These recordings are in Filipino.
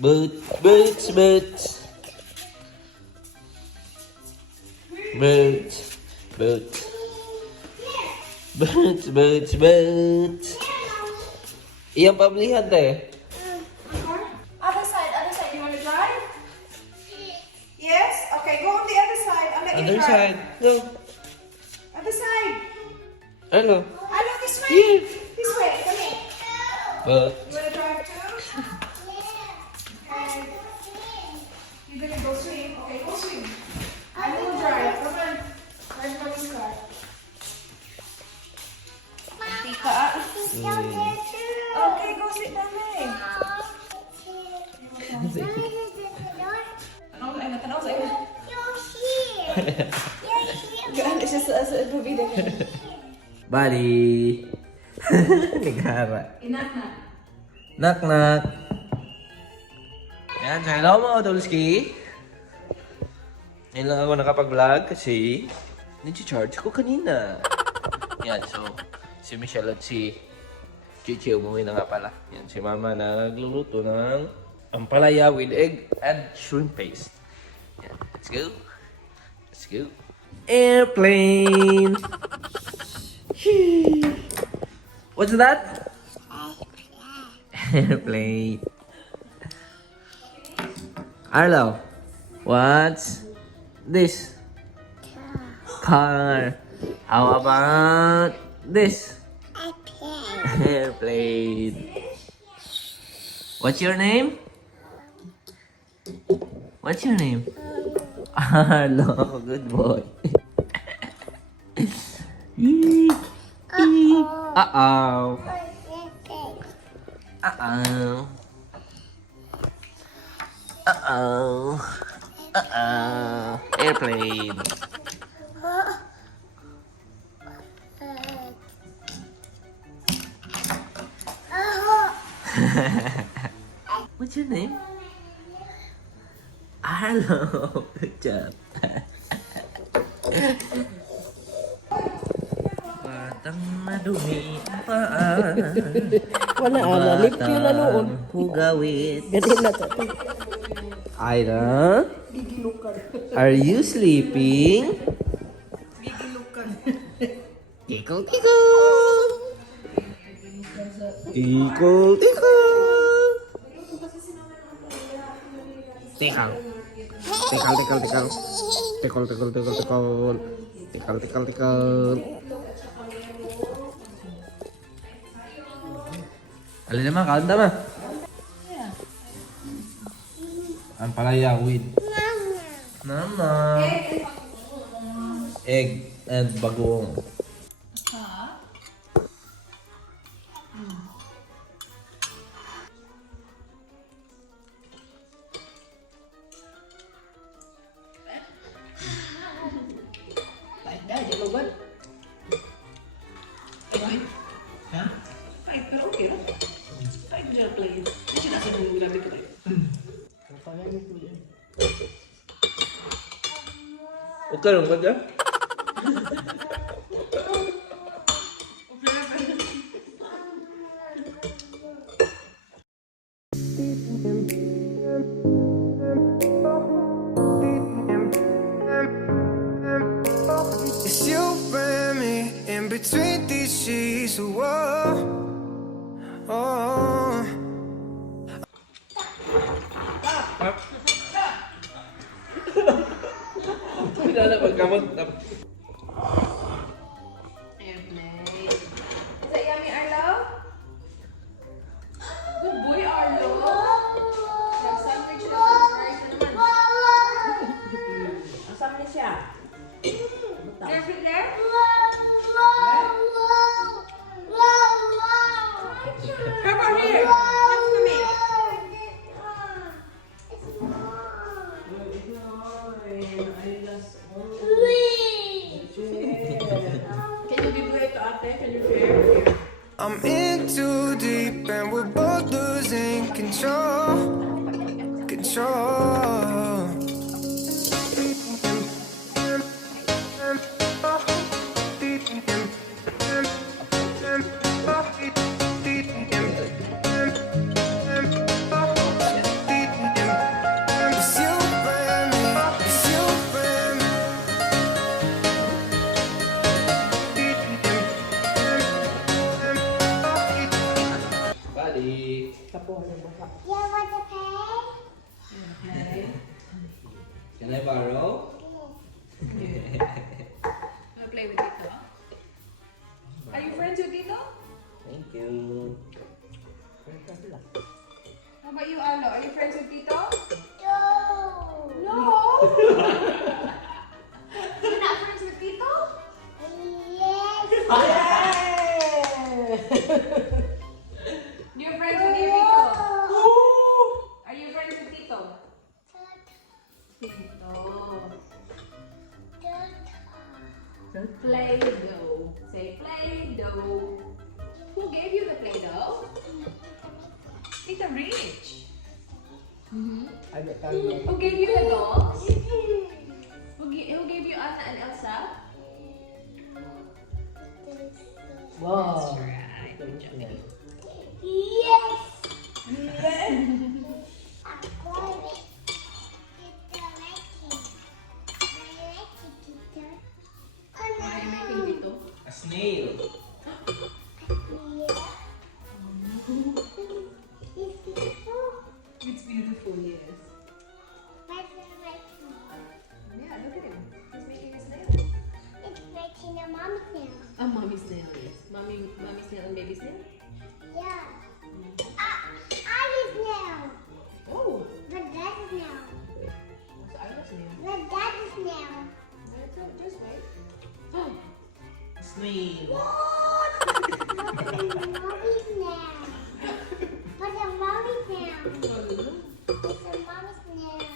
Boots. Iyang pablihan tayo. Other side. You want to drive? Yes? Okay, go on the other side. I'll let you Other drive. side. Go. Other side. Hello. Hello, this way. Yeah. This way. Come here. But You want to drive too? And you're going to go swim. Okay, go swim. I will drive. Come on. Drive mommy's car. Tika. Okay, go sit down there. Tanaw sa'yo. Gaan siya sa bubida. Bali. Nagara. Inak na. Knock. Yan, so hello mga Odolski. Ngayon lang ako nakapag-vlog kasi nag-charge ko kanina. Yan, so si Michelle at si Chichi umuwi na nga pala. Yan, si Mama nagluluto ng ampalaya with egg and shrimp paste. Yan, let's go. Airplane! What's that? Airplane. Arlo, what's this? Car. How about this? Airplane. What's your name? Arlo, good boy. Uh-oh. Airplane. What's your name? Hello. Good job. Batang madumi ang paa. Wala ala, lift yun na noon. Hugawit. Ganun na to. Ira? Are you sleeping? Tickle. Tickle. Alin naman, kanta ma. Ang palaya with Mama. Egg and bagoong. Okay lang ba dyan? It's you and me in between these sheets. Whoa, oh. Hindi na pagkamot. Airplane. Is that yummy, Arlo? Good boy, Arlo. Yung sandwich na surprise na naman. Asam ni siya. There's it there? Come on here. Come to me. Can you give way to ate? Can you share? I'm in too deep and we're both losing control. Can I borrow? Wanna play with Tito? Are you friends with Tito? Thank you. How about you, Alo? Are you friends with Tito? No! You're not friends with Tito? You're friends with your Tito? Are you friends with Tito? Tito. Play-Doh. Say Play-Doh. Who gave you the Play-Doh? Tita Rich. Who gave you the dolls? Who gave you Anna and Elsa? Wow. Right. Good job. What are you making, Tito? A snail. It's beautiful, yes. Yeah, look at him. He's making a snail. A mommy snail, yes. Mommy snail and baby snail? Oh, so I was snail. Just wait. Oh, Snail.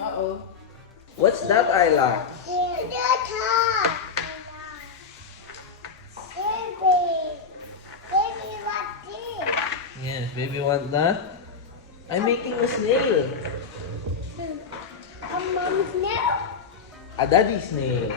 uh-oh. What's that, Isla? Yes, baby want that? I'm making a snail. A daddy snail.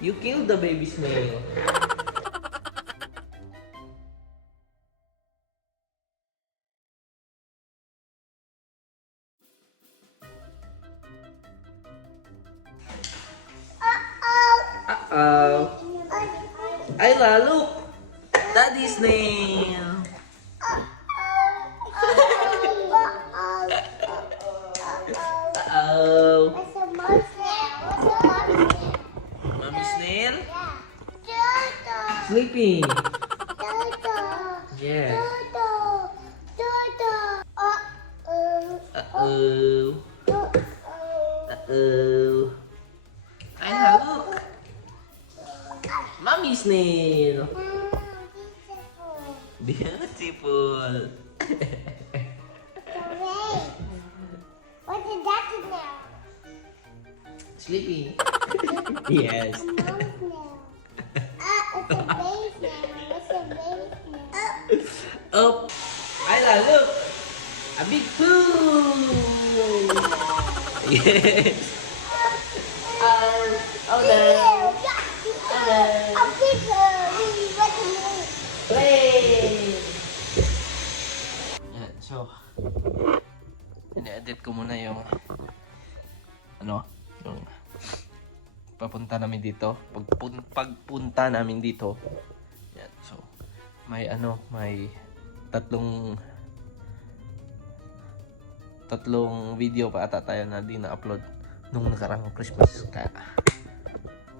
You killed the baby snail. Uh-oh. Isla, look! Daddy snail. Uh-oh. Mommy snail? Sleeping. Yes. Uh-oh. Uh-oh. Isla, look! Mommy snail. Beautiful. What did that do now? Sleeping. Yes. It's a baby snail. It's a baby snail. Oh, Isla, look! A big poo! Yes. Oh no! A picture. What do you mean? Play! Yan, so ini-edit ko muna yung yung papunta namin dito, pagpunta namin dito. Yan, so may may tatlong video pa ata tayo na di na-upload nung nakarang Christmas, kaya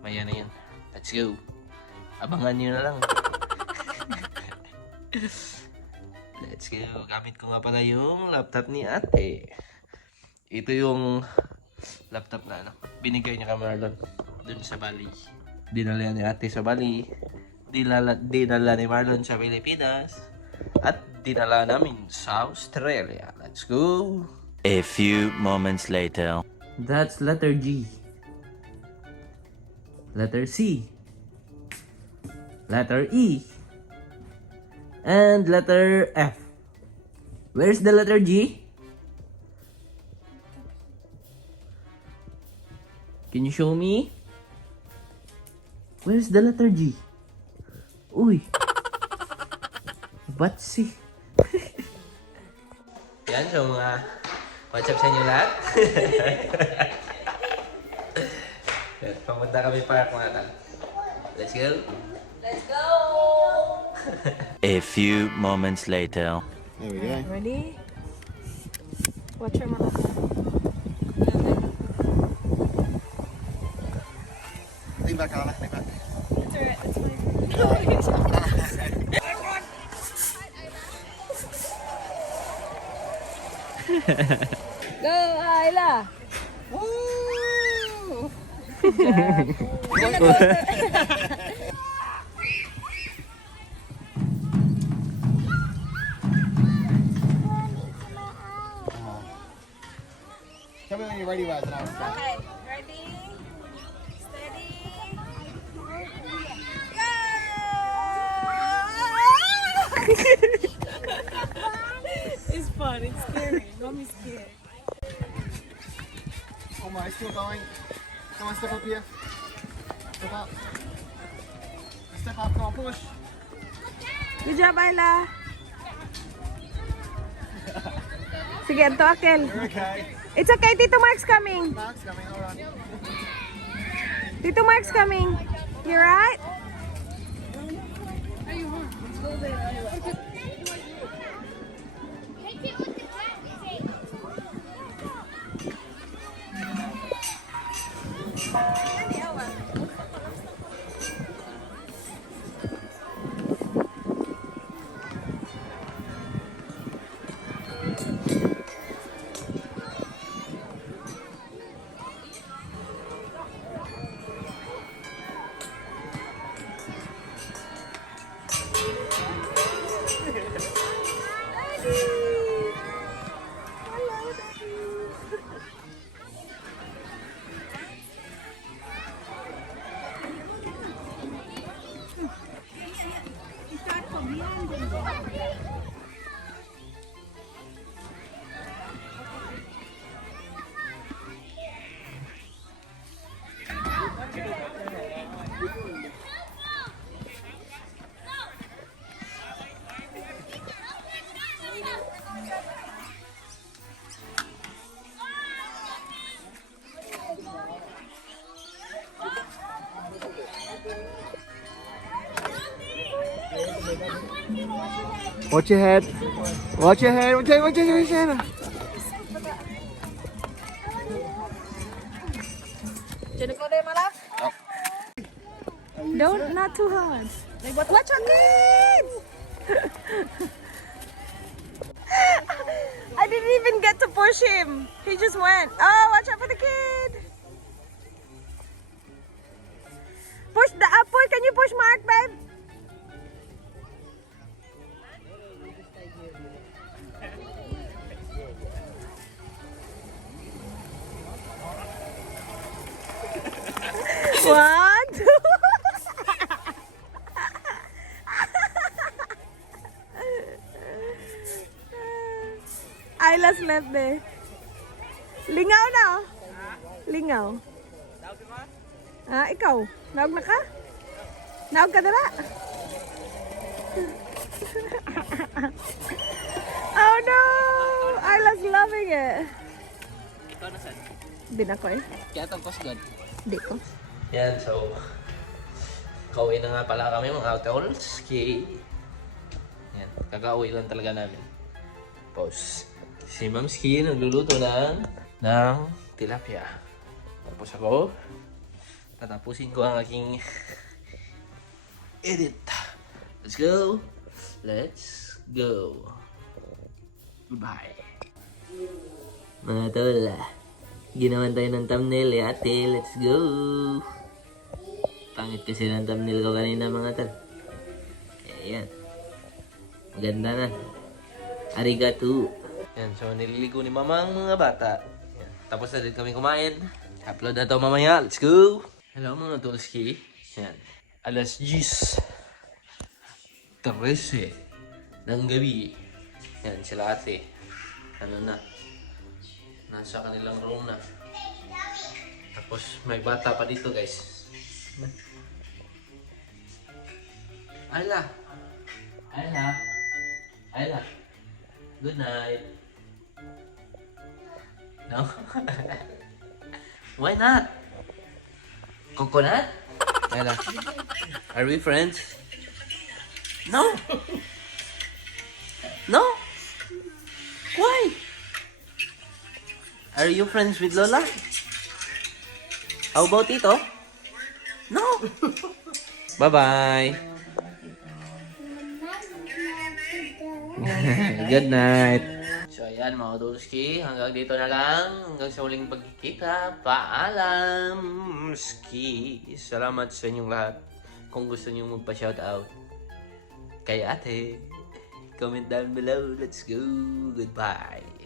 maya na yun. Let's go, abangan nyo na lang. Let's go. Gamit ko nga pala yung laptop ni ate. Ito yung laptop na binigay niya kay Marlon dun sa Bali. Dinala ni ate sa Bali. Dinala ni Marlon sa Pilipinas. At dinala namin sa Australia. Let's go. A few moments later. That's letter G. Letter C. Letter E. And letter F. Where's the letter G? Can you show me? Where's the letter G? Uy. Ba't si? Yan, so mga what's up sa inyo lahat? Pamunta kami park mga tan. Let's go. Let's go! A few moments later. There we go. Ready? Watch your mouth. Lean back, Anna. Lean back. It's alright, it's fine. Go, Isla! Woo! Tell me when you're ready, Wes, and I'll start. Okay, ready, steady, go! It's fun, it's scary. Mommy's scared. Oh my, still going. Come on, step up here. Step up. Step up, come on, push. Good job, Isla. Sige, ito, Akel. You're okay. It's okay, Tito Mark's coming. Mark's coming, hold on. Tito Mark's coming. You right? Take it with the cat. Watch your head. Watch your head. Watch your head. Don't, not too hard. Watch your kids! I didn't even get to push him. He just went. Oh, watch out for the kid. Push the upward. Can you push Mark, babe? One, two. Isla's left there. Lingaw na oh. Lingaw. Ah, ikaw. Naog na ka? Naog ka na. Oh no! Isla's loving it. Ikaw na saan? Di na ko eh. Kaya itong Coast Guard. Di ko. Yan, so kauwi na nga pala kami mga outdoors. Okay. Yan, kakauwi lang talaga namin. Tapos, si Ma'am Ski nagluluto ng tilapia. Tapos ako, tatapusin ko ang aking edit. Let's go! Let's go! Goodbye! Mga tol, ginawan tayo ng thumbnail eh ate. Let's go! Pangit kasi ng thumbnail ko kanina mga tol. Ayan. Maganda na. Arigato. Yan, so nililigo ni mama ang mga bata. Yan. Tapos na din kami kumain. Upload na to mamaya. Let's go! Hello mga tolski. Yan. Alas 10:13 ng gabi. Yan, sila ate. Ano na? Nasa kanilang room na. Tapos may bata pa dito guys. Ayla! Ayla! Ayla! Good night! No? Why not? Coconut? Ayla! Are we friends? No? No? Why? Are you friends with Lola? How about Tito? No? Bye-bye. Good night. So ayan mga Dulski, hanggang dito na lang. Hanggang sa uling pagkikita. Paalam. Ski. Salamat sa inyong lahat. Kung gusto niyo magpa-shoutout kay ate, comment down below. Let's go. Goodbye.